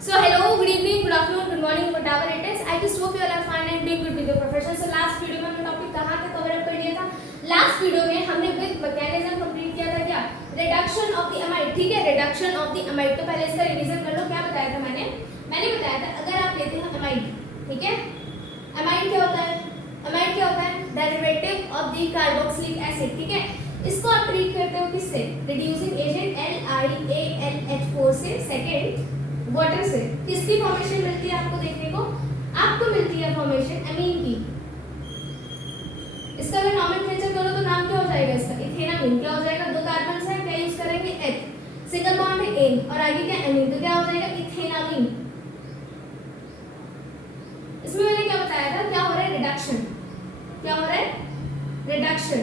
So hello, good evening, good afternoon, good morning, whatever it is. I just hope you all are fine and doing good with your profession. So last video में हमने topic कहाँ तक cover up कर लिया था? Last video में हमने with mechanism complete किया था क्या? रिडक्शन ऑफ द अमाइड, ठीक है, रिडक्शन ऑफ द अमाइड। तो पहले इसका रिवीजन कर लो। क्या बताया था मैंने बताया था अगर आप लेते हैं अमाइड, ठीक है, अमाइड क्या होता है? अमाइड क्या होता है? Derivative of the carboxylic acid, ठीक है। इसको आप ट्रीट करते हो किससे? रिड्यूसिंग एजेंट NaLH4 से, सेकंड वाटर से। किसकी फॉर्मेशन मिलती है आपको देखने को? आपको मिलती है फॉर्मेशन अमीन की। इसका अगर नॉमेनक्लेचर करो तो नाम क्या हो जाएगा इसका? इथेनामीन। क्या हो जाएगा? दो कार्बन है, क्या यूज करेंगे? H, सिंगल बॉन्ड है एन और आगे क्या अमीन, तो क्या हो जाएगा? इथेनामीन। इसमें मैंने क्या बताया था? क्या हो रहा है? रिडक्शन। क्या हो रहा है? Reduction.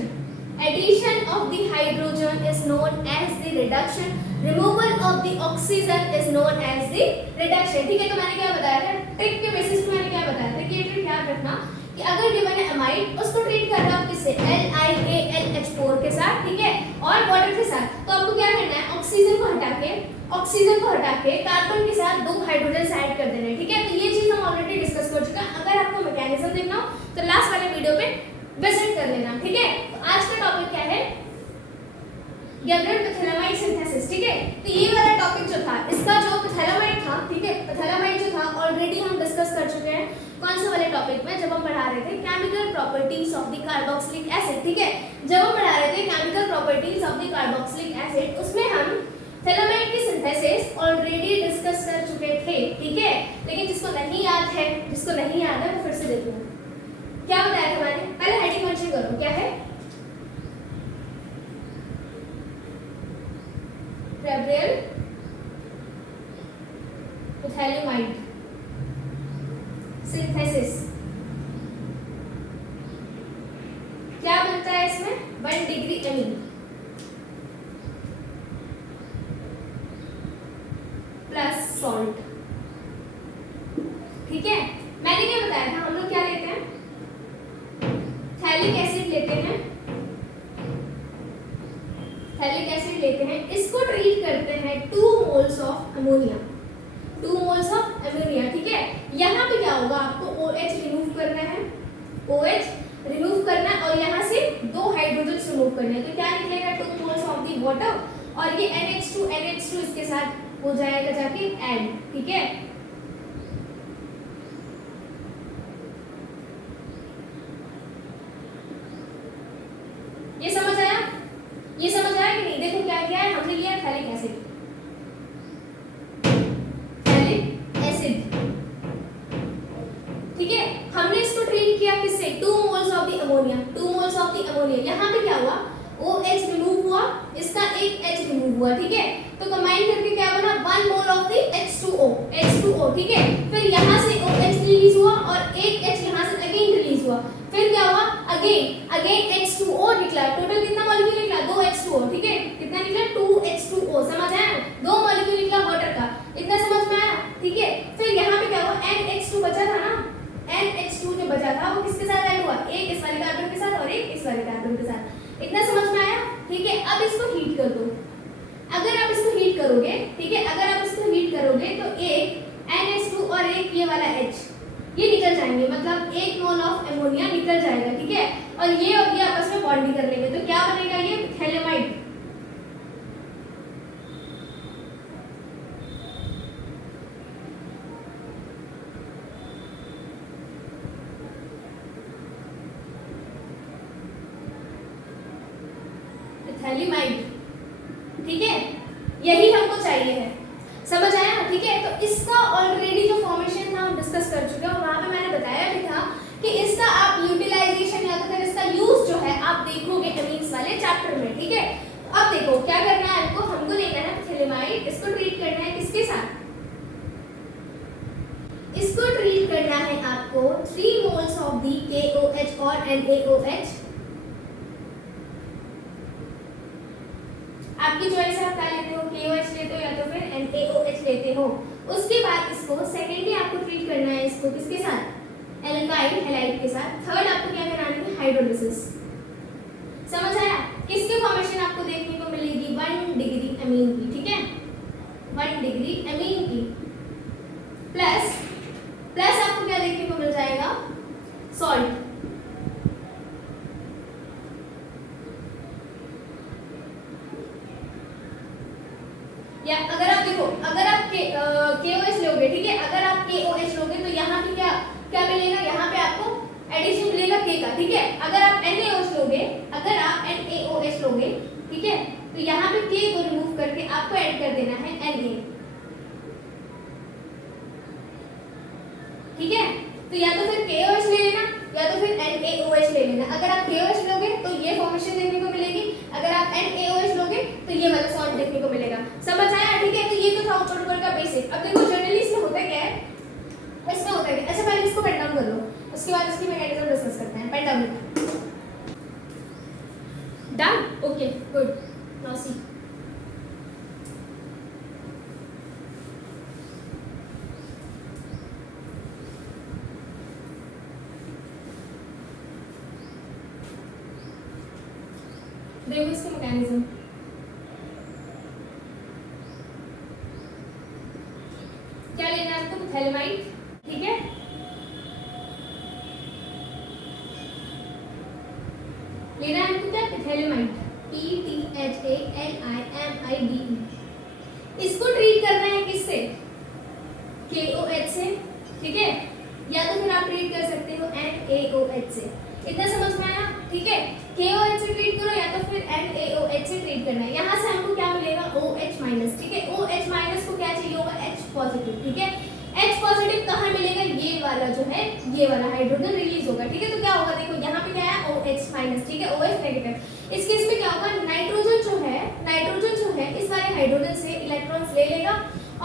Addition of the hydrogen is known as the reduction. Removal of the oxygen is known as the reduction. ठीक है, तो मैंने क्या बताया था? ट्रिक के बेसिस पे मैंने क्या बताया था कि ये ट्रिक याद रखना कि अगर गिवन है अमाइड, उसको ट्रीट करना आप किससे? LiAlH4 के साथ, ठीक है, और वाटर के साथ। तो आपको क्या करना है? ऑक्सीजन को हटा के कार्बन के साथ दो हाइड्रोजन ऐड कर देना है, ठीक है। तो ये चीज हम ऑलरेडी डिस्कस कर चुके हैं। अगर आपको मैकेनिज्म देखना हो तो लास्ट वाले वीडियो पे विजिट कर लेना, ठीक है। तो आज का टॉपिक क्या है? पैथैलामाइड सिंथेसिस, ठीक है। तो ये वाला टॉपिक जो था, इसका जो पैथैलामाइड था, ठीक है, पैथैलामाइड जो था ऑलरेडी हम डिस्कस कर चुके हैं। कौन से वाले टॉपिक में? जब हम पढ़ा रहे थे chemical properties of the carboxylic acid, ठीक है। जब हम पढ़ा रहे थे chemical properties of the carboxylic acid, उसमें हम पैथैलामाइड की सिंथेसिस ऑलरेडी डिस्कस कर चुके थे, ठीक है। लेकिन जिसको नहीं याद है वो फिर से देखो। क्या बताया था मैंने? पहले हेडिंग मेंशन करो, क्या है? फेब्रियल पैथैलामाइड सिंथेसिस। क्या बनता है इसमें? 1 डिग्री अमीन प्लस सॉल्ट, ठीक है। मैंने क्या बताया था? हम लोग क्या लेते हैं? थैलिक एसिड लेते हैं, इसको ट्रीट करते हैं 2 मोल्स ऑफ अमोनिया, ठीक है। यहाँ पे क्या होगा? आपको OH रिमूव करना है, और यहाँ से 2 हाइड्रोजन रिमूव करने हैं। तो क्या निकलेगा? 2 मोल्स ऑफ द वाटर, और ये NH2 इसके साथ हो जाएगा जाके ऐड, ठीक है। ये समझ आया कि नहीं? देखो क्या किया है हमने? लिया थैलिक एसिड, ठीक है। हमने इसको ट्रीट किया किससे? 2 मोल्स ऑफ द अमोनिया। यहाँ पे क्या हुआ? OH रिमूव हुआ, इसका एक H रिमूव हुआ, ठीक है। तो कंबाइन करके क्या बना? 1 मोल ऑफ द H2O, ठीक है। फिर यहाँ से OH रिलीज हुआ और एक H यहाँ से अगेन रिलीज हुआ। फिर क्या हुआ? अगेन H2O निकला। टोटल कितना मॉलिक्यूल निकला? 2 H2O, ठीक है। कितना निकला? 2 H2O। समझ आया? 2 मॉलिक्यूल निकला वाटर का। इतना समझ में आया? ठीक है। फिर यहाँ पे क्या हुआ? NH2 बचा था ना, NH2 जो बचा था वो किसके साथ ऐड हुआ? एक इस वाले कार्बन के साथ और एक इस वाले कार्बन के साथ। इतना समझ में आया? ठीक है। अब इसको हीट कर दो। अगर आप इसको हीट करोगे, ठीक है, तो एक NH2 और एक ये वाला H ये निकल जाएंगे, मतलब 1 मोल ऑफ अमोनिया निकल जाएगा, ठीक है। और ये आपस में बॉन्डिंग कर लेंगे, तो क्या बनेगा? ये पैथैलामाइड। ठीक है, यही हमको चाहिए है। समझ आया? ठीक है। तो इसका ऑलरेडी जो फॉर्मेशन था हम डिस्कस कर चुके हैं, और वहां पे मैंने बताया भी था कि इसका आप यूटिलाइजेशन या तो फिर इसका यूज जो है आप देखोगे अमीन्स वाले चैप्टर में, ठीक है। तो अब देखो क्या करना है हमको लेना है पैथैलामाइड। इसको ट्रीट करना है किसके साथ? इसको ट्रीट करना है आपको 3 मोल्स ऑफ दी KOH और NaOH। आपकी चॉइस है, आप क्या लेते हो? KOH लेते हो या तो फिर NaOH लेते हो। उसके बाद इसको सेकेंडली आपको ट्रीट करना है इसको किसके साथ? एल्काइल हैलाइड के साथ। थर्ड आपको क्या करानी है? हाइड्रोलिसिस। समझ आया? किसकी फॉर्मेशन आपको देखने को मिलेगी? 1 डिग्री अमीन की, ठीक है, 1 डिग्री अमीन की। लिखिएगा, ठीक है। अगर आप NaOH लोगे, अगर आप NaOH लोगे, ठीक है, तो यहाँ पे K को रिमूव करके आपको ऐड कर देना है Na, ठीक है। तो या तो फिर KOH ले लेना या तो फिर NaOH ले लेना। अगर आप KOH लोगे तो ये फॉर्मेशन देखने को मिलेगी, अगर आप NaOH लोगे तो ये वाला सॉल्ट देखने को मिलेगा। समझ आया, ठीक है। तो ये तो था ऊपर ऊपर का बेसिक। अब देखो जनरली इसमें होता क्या है, इसमें होता है, अच्छा पहले इसको पेन डाउन कर लो, उसके बाद इसकी मैकेनिज्म डिस्कस करते हैं। Pen down done, okay good. Now see, देखो इसका मैकेनिज्म। क्या लेना है आपको, मिथाइलमाइड, ठीक है। लेना है आपको क्या, मिथाइलमाइड, PTHALIMIDE। इसको ट्रीट करना है किससे, KOH से, ठीक है, या तो फिर आप ट्रीट कर सकते हो NaOH से। इतना समझ में आया, ठीक है। KOH से ट्रीट करो या तो फिर NaOH से ट्रीट करना है। यहाँ से हमको क्या मिलेगा, OH-, ठीक है। OH- को क्या चाहिए होगा, H+, ठीक है। H+ कहाँ मिलेगा, ये वाला जो है, ये वाला हाइड्रोजन रिलीज होगा, ठीक है। तो क्या होगा, देखो यहाँ पे क्या है, OH-, ठीक है, OH-। इस केस में क्या होगा, नाइट्रोजन जो है इस वाले हाइड्रोजन से इलेक्ट्रॉन्स ले लेगा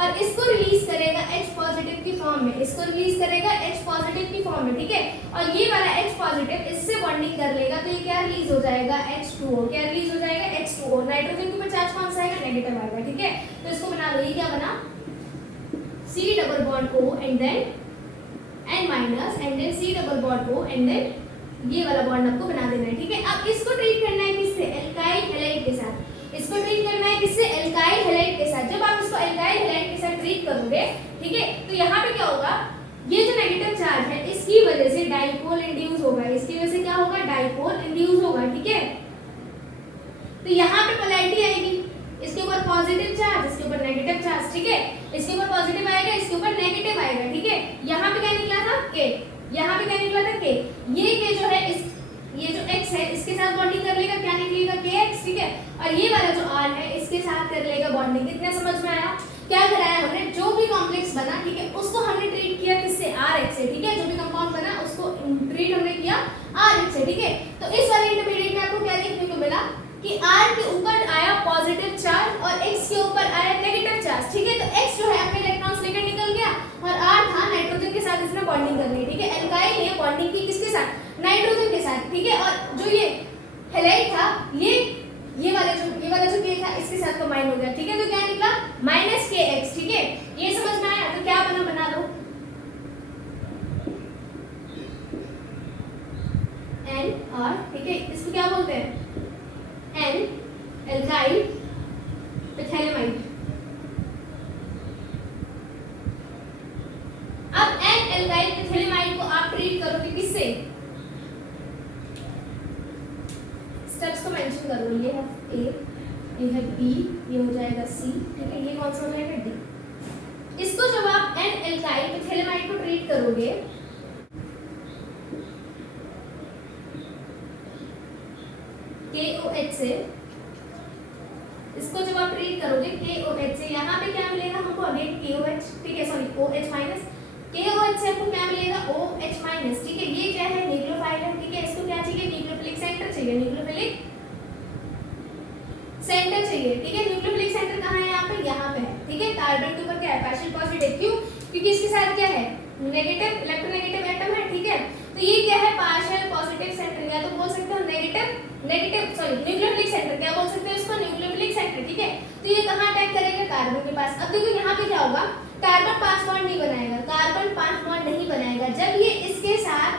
और इसको रिलीज करेगा H+ की फॉर्म में, इसको रिलीज करेगा H+ की फॉर्म में, ठीक है। और ये वाला H+ इससे बॉन्डिंग कर लेगा तो ये क्या रिलीज हो जाएगा, H2O। क्या रिलीज हो जाएगा, H2O। नाइट्रोजन के ऊपर चार्ज कौन सा आएगा, नेगेटिव आएगा, ठीक है। तो इसको बना लो, ये क्या बना, C double bond O and then N- and then C double bond O and then ये वाला बॉन्ड आपको बना देना है, ठीक है। अब इसको ट्रीट करना है किससे, एल्काइल हैलाइड के साथ। इसको ट्रीट करना है किससे, एल्काइल हैलाइड के साथ। जब आप इसको एल्काइल हैलाइड के साथ ट्रीट करोगे, ठीक है, तो यहाँ पे क्या होगा, ये जो नेगेटिव चार्ज है इसकी वजह से डाइपोल इंड्यूस होगा, इसकी वजह से क्या होगा, डाइपोल इंड्यूस होगा, ठीक है। तो यहाँ पे पोलैरिटी आएगी, इसके ऊपर पॉजिटिव चार्ज, इसके ऊपर नेगेटिव चार्ज, ठीक है। इसके ऊपर पॉजिटिव आएगा, इसके ऊपर नेगेटिव आएगा, ठीक है। यहाँ पे क्या निकला था, K, यहाँ पे क्या निकला था, K। ये K जो है इस, ये जो X है इसके साथ बॉन्डिंग कर लेगा, क्या निकलेगा, KX, ठीक है। और ये वाला जो R है इसके साथ कर लेगा बॉन्डिंग। कितना समझ में आया, क्या कराया हमने, जो भी कॉम्प्लेक्स बना, ठीक है, उसको हमने ट्रीट किया किससे, RH से, ठीक है। जो भी कंपाउंड बना उसको ट्रीट हमने किया RH से, ठीक है। तो इस वाले इंटरमीडिएट में आपको क्या देखने को मिला कि R के ऊपर आया पॉजिटिव चार्ज और X के ऊपर आया नेगेटिव चार्ज, ठीक है। तो X जो है अपने इलेक्ट्रॉन्स लेकर निकल गया और R था नाइट्रोजन के साथ इसने बॉन्डिंग करनी, ठीक है। एल्काइल ने बॉन्डिंग की किसके साथ, नाइट्रोजन के साथ, ठीक है। और जो ये हैलाइड था, ये वाला जो K था इसके साथ कंबाइन हो गया, ठीक है। तो क्या निकला, -KX, ठीक है। ये समझ में आया, तो क्या बना लो, NR, ठीक है। इसको क्या बोलते हैं, N एल्काइल मिथाइलमाइड। अब N एल्काइल मिथाइलमाइड को आप ट्रीट करोगे किससे, स्टेप्स को मेंशन कर लो, ये है A, ये है B, ये हो जाएगा C, ठीक है। ये कौन सा हो जाएगा, D। इसको जब आप N एल्काइल मिथाइलमाइड को ट्रीट करोगे, KOH से, इसको जब आप ट्रीट करोगे KOH से, यहाँ पे क्या मिलेगा हमको, अगेन KOH, ठीक है, सॉरी OH-, KOH से हमको क्या मिलेगा, OH-, ठीक है। ये क्या है, न्यूक्लियोफाइल है, ठीक है। इसको क्या चाहिए, न्यूक्लियोफिलिक सेंटर चाहिए, न्यूक्लियोफिलिक सेंटर चाहिए, ठीक है। न्यूक्लियोफिलिक सेंटर कहाँ है, यहाँ पे है, ठीक है। कार्बन के ऊपर क्या है, पार्शियल पॉजिटिव, क्यों, क्योंकि इसके साथ क्या है, नेगेटिव इलेक्ट्रोनेगेटिव एटम है, ठीक है। तो ये क्या है, पार्शियल पॉजिटिव सेंटर, या तो बोल सकते हो नेगेटिव सॉरी न्यूक्लियोफिलिक सेंटर, क्या बोल सकते हैं इसको, न्यूक्लियोफिलिक सेंटर, ठीक है। तो ये कहाँ अटैक करेगा, कार्बन के पास। अब देखो यहाँ पे क्या होगा, कार्बन 5 बॉन्ड नहीं बनाएगा, कार्बन 5 बॉन्ड नहीं बनाएगा। जब ये इसके साथ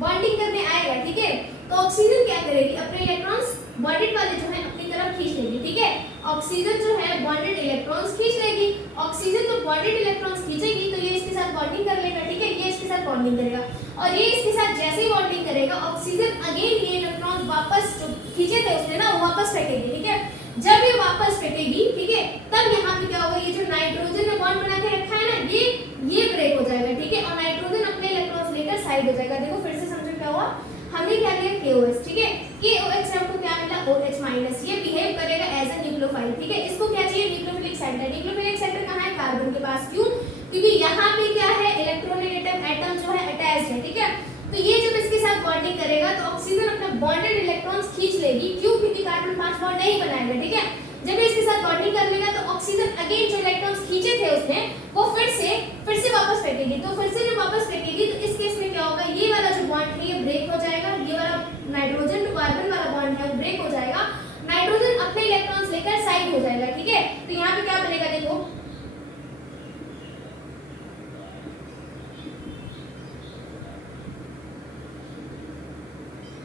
बॉन्डिंग करने आएगा, ठीक है, तो ऑक्सीजन क्या करेगी, अपने इलेक्ट्रॉन्स बॉन्डेड वाले जो है अपनी तरफ खींच लेगी, ठीक है। ऑक्सीजन जो है बॉन्डेड इलेक्ट्रॉन्स खींच लेगी। ऑक्सीजन जो बॉन्डेड इलेक्ट्रॉन्स खींचेगी तो ये इसके साथ बॉन्डिंग कर लेगा, ठीक है। ये इसके साथ बॉन्डिंग करेगा और ये इसके साथ जैसे ही बॉन्डिंग करेगा, ऑक्सीजन अगेन ये इलेक्ट्रॉन वापस जो खींचे थे उसने ना, वो वापस फेंकेगी, ठीक है। जब ये वापस फेंकेगी, ठीक है, तब यहाँ पे क्या होगा, ये जो नाइट्रोजन ने बॉन्ड बना के रखा है ना, ये ब्रेक हो जाएगा, ठीक है। और नाइट्रोजन अपने इलेक्ट्रॉन्स लेकर साइड हो जाएगा। देखो फिर से समझो क्या हुआ, हमने क्या लिया KOH, ठीक है। KOH से हमको क्या मिला OH माइनस, ये बिहेव करेगा एज अ न्यूक्लियोफाइल, ठीक है। इसको क्या चाहिए न्यूक्लियोफिलिक सेंटर। न्यूक्लियोफिलिक सेंटर कहाँ है कार्बन के पास, क्यों, क्योंकि यहाँ पे क्या है इलेक्ट्रोनेगेटिव एटम जो है अटैच्ड है, ठीक है। तो ये जब इसके साथ बॉन्डिंग करेगा तो ऑक्सीजन अपना बॉन्डेड इलेक्ट्रॉन्स खींच लेगी, क्यों, क्योंकि कार्बन 5 बॉन्ड नहीं बनाएगा, ठीक है। जब ये इसके साथ बॉन्डिंग कर लेगा तो ऑक्सीजन अगेन जो इलेक्ट्रॉन्स खींचे थे उसने वो फिर से वापस फेंकेगी। तो फिर से जब वापस फेंकेगी तो इस केस में क्या होगा, ये वाला जो बॉन्ड है ये ब्रेक हो जाएगा, ये वाला नाइट्रोजन टू कार्बन वाला बॉन्ड है वो ब्रेक हो जाएगा, नाइट्रोजन अपने इलेक्ट्रॉन्स लेकर साइड हो जाएगा, ठीक है। तो यहाँ पे क्या बनेगा देखो,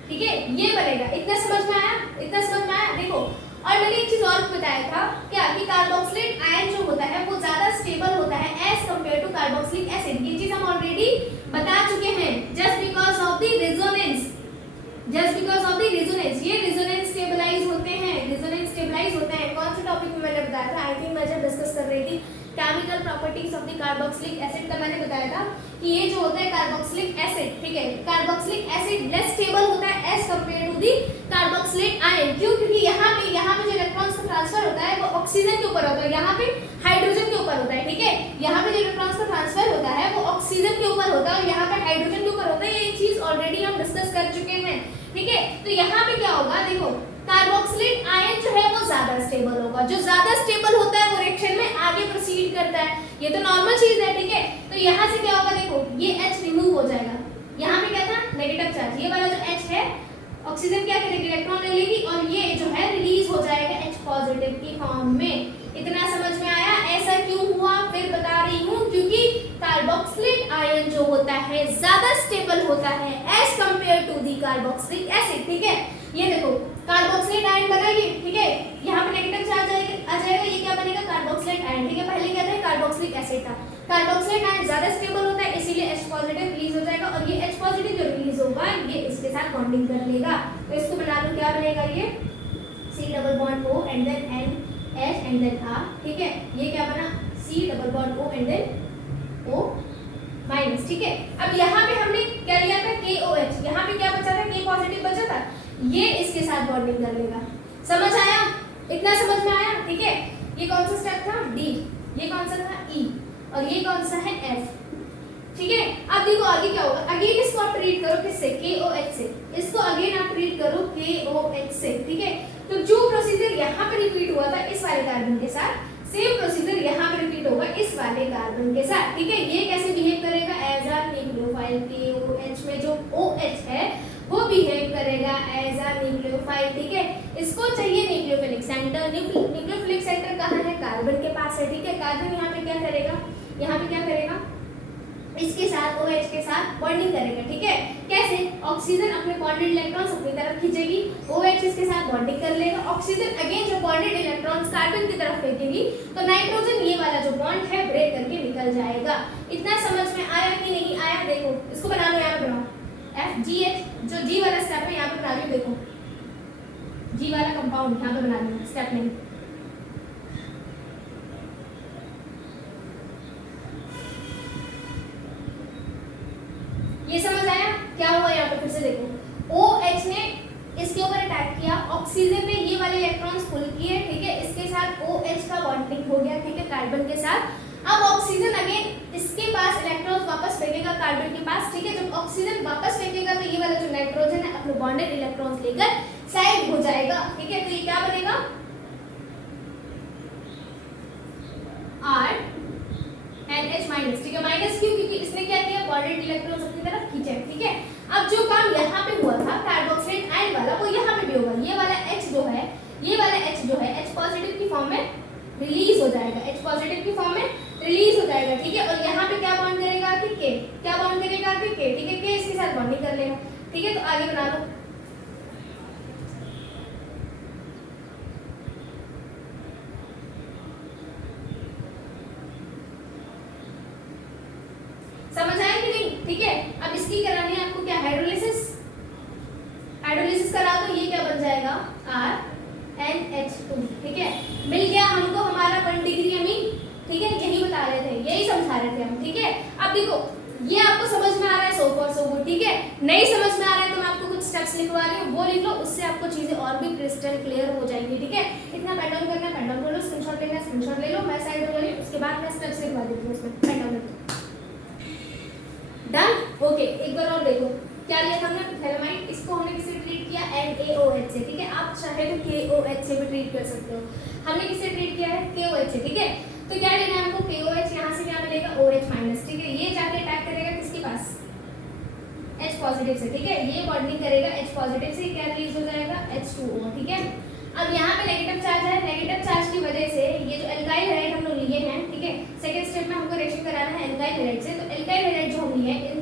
ठीक है, ये बनेगा। इतना समझ में आया, इतना समझ में आया। देखो और मैंने एक चीज और बताया था क्या कि कार्बोक्सिलिक आयन जो होता है वो ज्यादा स्टेबल होता है as compare to carboxylic acid. ये चीज हम ऑलरेडी बता चुके हैं। Just because of the resonance, just because of the resonance, ये रेजोनेंस स्टेबलाइज होते हैं, रेजोनेंस स्टेबलाइज होते हैं। कौन से टॉपिक में मैंने बताया था, आई थिंक मैं जब डिस्कस कर रही थी chemical properties of the carboxylic acid का, मैंने बताया था कि ये जो होता है कार्बोक्सिलिक एसिड, ठीक है, कार्बोक्सिलिक एसिड लेस स्टेबल होता है as compare to the carboxylic ion. क्यों, क्योंकि यहाँ पे जो इलेक्ट्रॉन्स का ट्रांसफर होता है वो ऑक्सीजन के ऊपर होता है, यहाँ पे हाइड्रोजन के ऊपर होता है, ठीक है। यहाँ पे जो इलेक्ट्रॉन्स का ट्रांसफर होता है वो ऑक्सीजन के ऊपर होता है और यहाँ पे हाइड्रोजन के ऊपर होता है। ये चीज ऑलरेडी हम डिस्कस कर चुके हैं, ठीक है। तो यहाँ पे क्या होगा देखो, कार्बोक्सिलिक आयन जो है वो ज्यादा स्टेबल होगा, जो ज्यादा स्टेबल होता है वो रिएक्शन में आगे प्रोसीड करता है, ये तो नॉर्मल चीज है, ठीक है। तो यहाँ से क्या होगा देखो, ये H रिमूव हो जाएगा, यहाँ पे क्या था नेगेटिव चार्ज, ये वाला जो H है ऑक्सीजन क्या करेगी इलेक्ट्रॉन ले लेगी और ये जो है रिलीज हो जाएगा H पॉजिटिव की फॉर्म में। इतना समझ में आया, ऐसा क्यों हुआ फिर बता रही हूँ, क्योंकि कार्बोक्सिलिक आयन जो होता है ज्यादा स्टेबल होता है as compare to the carboxylic acid, ठीक है। ये देखो कार्बोक्सिलेट आयन बना ये, ठीक है, यहाँ पे नेगेटिव चार्ज आ जाएगा, ये क्या बनेगा कार्बोक्सिलेट आयन, ठीक है। पहले क्या था कार्बोक्सिलिक एसिड था, कार्बोक्सिलेट आयन ज्यादा स्टेबल होता है इसीलिए H पॉजिटिव रिलीज हो जाएगा और ये H पॉजिटिव जो रिलीज होगा ये इसके साथ बॉन्डिंग कर लेगा। तो इसको बना लो, क्या बनेगा ये C double bond O and then NH and then R, ठीक है। ये क्या बना C double bond O and then O minus, ठीक है। अब यहाँ पे हमने क्या लिया था KOH, यहाँ पे क्या बचा था K पॉजिटिव बचा था, ये इसके साथ बॉन्डिंग कर लेगा। समझ आया, इतना समझ में आया, ठीक है। ये कौन सा स्टेप था D, ये कौन सा था E और ये कौन सा है F, ठीक है। अब देखो आगे क्या होगा, अगेन इसको आप ट्रीट करो किससे KOH से, इसको अगेन आप ट्रीट करो KOH से, ठीक है। तो जो प्रोसीजर यहाँ पे रिपीट हुआ था इस वाले कार्बन के साथ, सेम प्रोसीजर यहाँ पे रिपीट होगा इस वाले कार्बन के साथ, ठीक है। ये कैसे बिहेव करेगा एज अ न्यूक्लियोफाइल, KOH में जो OH है वो बिहेव करेगा एज अ न्यूक्लियोफाइल, ठीक है। इसको चाहिए न्यूक्लियोफिलिक सेंटर, न्यूक्लियोफिलिक सेंटर कहाँ है कार्बन के पास है, ठीक है। कार्बन यहाँ पे क्या करेगा, यहाँ पे क्या करेगा इसके साथ OH के साथ बॉन्डिंग करेगा, ठीक है। कैसे, ऑक्सीजन अपने बॉन्डेड इलेक्ट्रॉन्स अपनी तरफ खींचेगी, OH इसके साथ बॉन्डिंग कर लेगा, ऑक्सीजन अगेन जो बॉन्डेड इलेक्ट्रॉन्स कार्बन की तरफ फेंकेगी तो नाइट्रोजन ये वाला जो बॉन्ड है ब्रेक करके निकल जाएगा। इतना समझ में आया कि नहीं आया, देखो इसको बना लो, यहाँ पे बनाओ FGH, जो G वाला स्टेप है यहाँ पे बना लो, देखो G वाला कंपाउंड यहाँ पे बना लो स्टेप में। ये समझ आया क्या हुआ यहाँ पे, फिर से देखो OH ने इसके ऊपर अटैक किया, ऑक्सीजन ने ये वाले इलेक्ट्रॉन्स पुल किए, ठीक है। इसके साथ OH का बॉन्डिंग हो गया, ठीक है, कार्बन के साथ। अब ऑक्सीजन अगेन इसके पास इलेक्ट्रॉन्स वापस फेंकेगा कार्बन के पास, ठीक है। जब ऑक्सीजन वापस फेंकेगा तो ये वाला जो नाइट्रोजन है अपने बॉन्डेड इलेक्ट्रॉन्स लेकर साइड हो जाएगा, ठीक है। तो ये क्या बनेगा R NH-, ठीक है। माइनस क्यों, क्योंकि इसने क्या किया बॉन्डेड इलेक्ट्रॉन्स अपनी तरफ खींचे, ठीक है। अब जो काम यहाँ पे हुआ था कार्बोक्सिलेट आयन वाला वो यहाँ पे भी होगा, ये वाला H जो है, ये वाला H जो है H पॉजिटिव की फॉर्म में रिलीज हो जाएगा, H पॉजिटिव की फॉर्म में रिलीज हो जाएगा, ठीक है। और यहाँ पे क्या बॉन्ड करेगा कि K, क्या बॉन्ड करेगा कि K, ठीक है। K इसके साथ बॉन्डिंग कर लेगा, ठीक है। तो आगे बना लो, समझ आया कि नहीं, ठीक है। अब इसकी करानी है आपको क्या हाइड्रोलिसिस, हाइड्रोलिसिस करा दो, ये क्या बन जाएगा RNH2, ठीक है। मिल गया हमको हमारा 1 डिग्री अमीन, ठीक है। यही बता रहे थे, यही समझा रहे थे हम, ठीक है। अब देखो ये आपको समझ में आ रहा है, सो फॉर सो गुड, ठीक है। नहीं समझ में आ रहा है तो मैं आपको कुछ स्टेप्स लिखवा रही हूँ, वो लिख लो, उससे आपको चीजें और भी क्रिस्टल क्लियर हो जाएंगी, ठीक है। इतना पेन डाउन करना है, पेन डाउन कर लो, स्क्रीनशॉट लेना है, स्क्रीनशॉट ले लो, मैं साइड हो रही हूँ, उसके बाद मैं स्टेप्स लिखवा देती हूँ उसमें, पेन डाउन कर। Done, okay. एक बार और देखो क्या लिया था हमने, थैलेमाइड, इसको हमने किससे ट्रीट किया, NaOH से, ठीक है। आप चाहे तो KOH से भी ट्रीट कर सकते हो, हमने किससे ट्रीट किया है, KOH से, ठीक है। तो क्या लेना है हमको, KOH, यहाँ से क्या मिलेगा, OH माइनस, ठीक है। ये जाके अटैक करेगा किसके पास, H पॉजिटिव से, ठीक है। ये बॉन्डिंग करेगा H पॉजिटिव से, क्या रिलीज हो जाएगा, H2O, ठीक है। अब यहाँ पे नेगेटिव चार्ज है, नेगेटिव चार्ज की वजह से ये जो एल्काइल हैलाइड हम लोग लिए हैं, ठीक है, सेकंड स्टेप में हमको रिएक्शन कराना है एल्काइल हैलाइड से, तो एल्काइल हैलाइड जो हम लिए हैं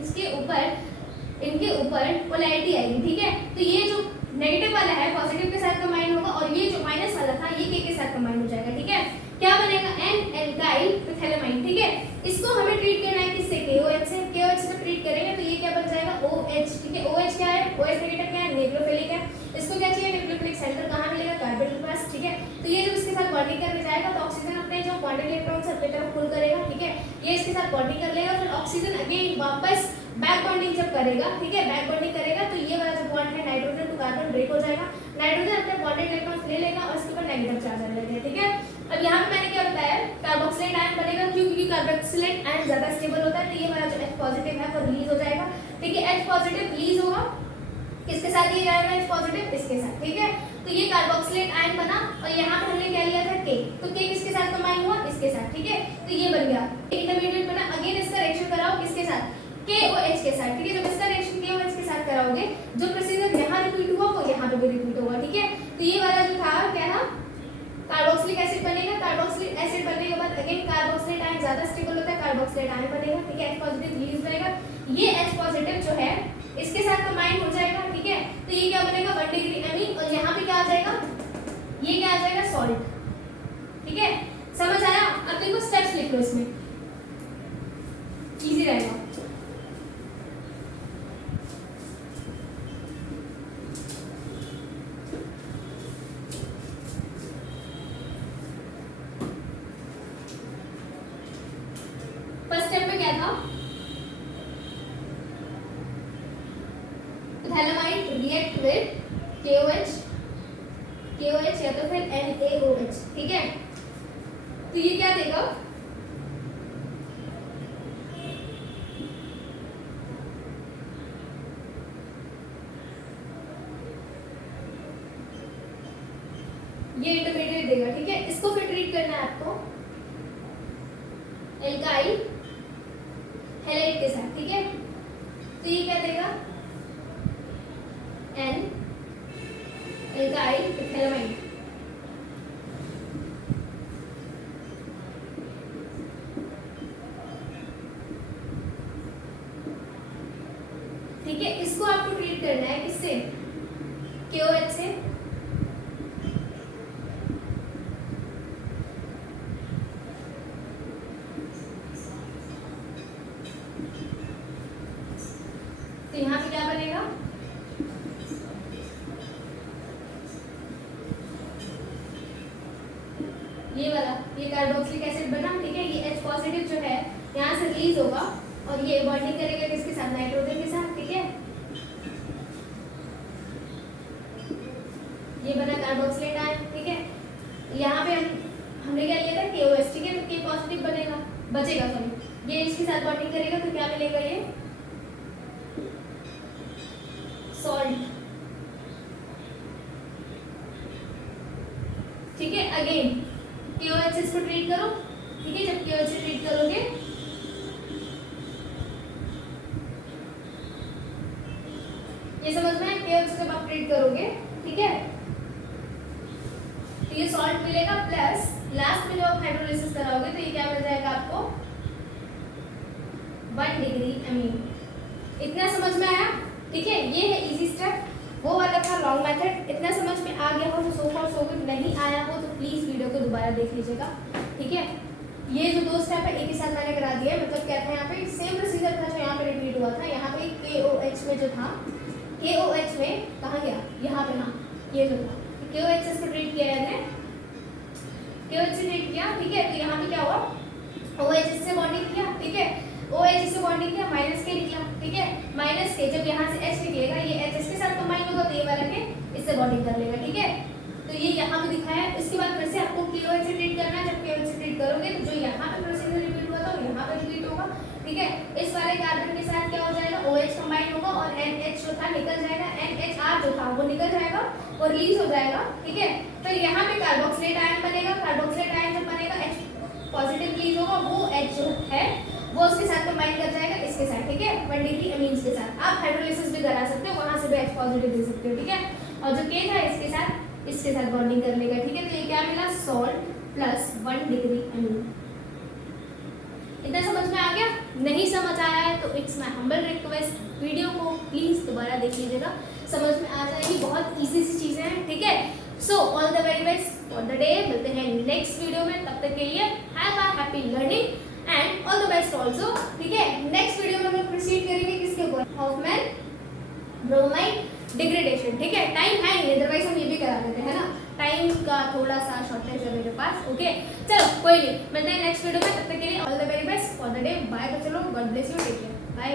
इनके ऊपर पोलैरिटी आएगी, ठीक है। तो ये जो नेगेटिव वाला है पॉजिटिव के साथ कंबाइन होगा, और ये जो माइनस वाला था ये के साथ कंबाइन हो जाएगा, ठीक है। क्या बनेगा, N एल्काइल थैलेमाइड, ठीक है। इसको हमें ट्रीट करना है किससे, KOH से। KOH से ट्रीट करेंगे तो ये क्या बन जाएगा, OH, ठीक है। OH क्या है, OH नेगेटिव क्या है, न्यूक्लियोफिलिक है। इसको क्या चाहिए, न्यूक्लियोफिलिक सेंटर कहाँ मिलेगा, कार्बन के पास, ठीक है। तो ये जब इसके साथ बॉन्डिंग करने जाएगा तो ऑक्सीजन अपने जो बॉन्डिंग इलेक्ट्रॉन से अपनी तरफ पुल करेगा, ठीक है। ये इसके साथ बॉन्डिंग कर लेगा, फिर ऑक्सीजन अगेन वापस बैक बॉन्डिंग जब करेगा, ठीक है, बैक बॉन्डिंग करेगा तो ये वाला जो बॉन्ड है नाइट्रोजन टू कार्बन ब्रेक हो जाएगा, नाइट्रोजन अपने बॉन्डेड इलेक्ट्रॉन्स ले लेगा और इसके ऊपर नेगेटिव चार्ज आने लगेगा, ठीक है। अब यहाँ पे मैंने क्या बताया, कार्बोक्सिलेट आयन बनेगा, क्योंकि कार्बोक्सिलेट आयन ज्यादा स्टेबल होता है, तो ये वाला जो H पॉजिटिव है वो रिलीज हो जाएगा, ठीक है। H पॉजिटिव रिलीज होगा, किसके साथ ये जाएगा, H पॉजिटिव इसके साथ, ठीक है। तो ये कार्बोक्सिलेट आयन बना, और यहाँ पे हमने क्या लिया था, K, तो K किसके साथ कंबाइन हुआ, इसके साथ, ठीक है। तो ये बन गया इंटरमीडिएट बना, अगेन इसका रिएक्शन कराओ किसके साथ, KOH के साथ, ठीक है। जब इसका रिएक्शन KOH के साथ कराओगे, जो प्रोसीजर यहाँ रिपीट हुआ वो यहाँ पे भी रिपीट होगा, ठीक है। तो ये वाला जो था क्या था, कार्बोक्सिलिक एसिड बनेगा, कार्बोक्सिलिक एसिड बनने के बाद अगेन कार्बोक्सिलेट आयन ज्यादा स्टेबल होता है, कार्बोक्सिलेट आयन बनेगा, ठीक है। H पॉजिटिव रिलीज होएगा, ये H पॉजिटिव जो है इसके साथ कंबाइन हो जाएगा, ठीक है। तो ये क्या बनेगा, 1 डिग्री अमीन, और यहाँ पे क्या आ जाएगा, ये क्या आ जाएगा, सॉल्ट, ठीक है। समझ आया। अब देखो स्टेप्स लिख लो, इसमें इजी रहेगा। फर्स्ट स्टेप में क्या था, थैलेमाइड रिएक्ट विद KOH या तो फिर NaOH, ठीक है। तो ये क्या देगा, ये इंटरमीडिएट देगा, ठीक है। इसको फिर ट्रीट करना है आपको एल्काइल हैलाइड के साथ, ठीक है। तो ये क्या देगा, N एल्काइल थैलेमाइड, ठीक है। इसको आपको ट्रीट करना है किससे, KOH से, तो यहाँ पे क्या बनेगा, ये वाला, ये कार्बोक्सिलिक एसिड बना, ठीक है। ये H पॉजिटिव जो है यहाँ से रिलीज होगा, और ये बॉन्डिंग करेगा किसके साथ, नाइट्रोजन के साथ, ठीक है। ये बना कार्बोक्सिलेट आयन, ठीक है। यहाँ पे हमने क्या लिया था, KOH, ठीक है। तो K पॉजिटिव बनेगा, बचेगा, सॉरी, ये इसके साथ बॉन्डिंग करेगा तो क्या मिलेगा, ये सॉल्ट, ठीक है। अगेन KOH से इसको ट्रीट करो, ठीक है। जब KOH से ट्रीट करोगे ये समझ में आया, KOH से जब आप ट्रीट करोगे, ठीक है, तो ये सॉल्ट मिलेगा, प्लस लास्ट में जब आप हाइड्रोलिसिस कराओगे तो ये क्या मिल जाएगा आपको, 1 डिग्री अमीन। इतना समझ में आया, ठीक है। ये है इजी स्टेप, वो वाला था लॉन्ग मेथड। इतना समझ में आ गया हो तो सो फॉर सो गुड, नहीं आया हो तो प्लीज वीडियो को दोबारा देख लीजिएगा, ठीक है। ये जो 2 स्टेप है एक ही साथ मैंने करा दिया, मतलब क्या था, यहाँ पे सेम प्रोसीजर था जो यहाँ पे रिपीट हुआ था। यहाँ पे KOH में जो था, KOH में कहाँ गया, यहाँ पे, हाँ, ये जो था KOH से इसको ट्रीट किया है, KOH से ट्रीट किया, ठीक है। तो यहाँ पे क्या हुआ, OH से बॉन्डिंग किया, ठीक है। OH से बॉन्डिंग बॉन्डिंग किया माइनस के निकला, ठीक है, माइनस के जब यहाँ से H निकलेगा ये H इसके साथ कंबाइन होगा तो ये वाला के इससे बॉन्डिंग कर लेगा, ठीक है। तो ये यहाँ पे दिखाया है। उसके बाद फिर से आपको KOH से ट्रीट करना है। जब KOH से ट्रीट करोगे तो जो यहाँ पे प्रोसीजर रिपीट हुआ था वो यहाँ पे रिपीट होगा, ठीक है। इस वाले कार्बन के साथ क्या हो जाएगा, OH कंबाइन होगा और NH जो था निकल जाएगा, NHR जो था वो निकल जाएगा और रिलीज हो जाएगा, ठीक है। तो यहाँ पे कार्बोक्सिलेट आयन बनेगा, कार्बोक्सिलेट आयन जब बनेगा H पॉजिटिव रिलीज होगा, वो H जो है वो उसके साथ कंबाइन कर जाएगा इसके साथ, ठीक है, 1 डिग्री अमीन्स के साथ। आप हाइड्रोलिसिस भी करा सकते हो, वहां से भी H पॉजिटिव दे सकते हो, ठीक है। और जो K था इसके साथ बॉन्डिंग कर लेगा, ठीक है। तो ये क्या मिला, सॉल्ट प्लस 1 डिग्री अमीन। इतना समझ में आ गया? नहीं समझ आया है तो it's my humble request, video को प्लीज दोबारा देख लीजिएगा, समझ में आ जाएगी। बहुत इजी सी चीजें हैं, ठीक है। So all the very best for the day. मिलते हैं नेक्स्ट वीडियो में, तब तक के लिए have a happy learning and all the best also, ठीक है। नेक्स्ट वीडियो में हम प्रोसीड करेंगे किसके ऊपर, हॉफमैन ब्रोमाइड डिग्रेडेशन, ठीक है। टाइम है नहीं, अदरवाइज हम ये भी करा देते हैं ना, टाइम का थोड़ा सा शॉर्टेज है मेरे पास, ओके। चलो कोई नहीं, मिलते हैं नेक्स्ट वीडियो में, तब तक के लिए all the very best for the day. Bye बच्चों, God bless you, take care, bye.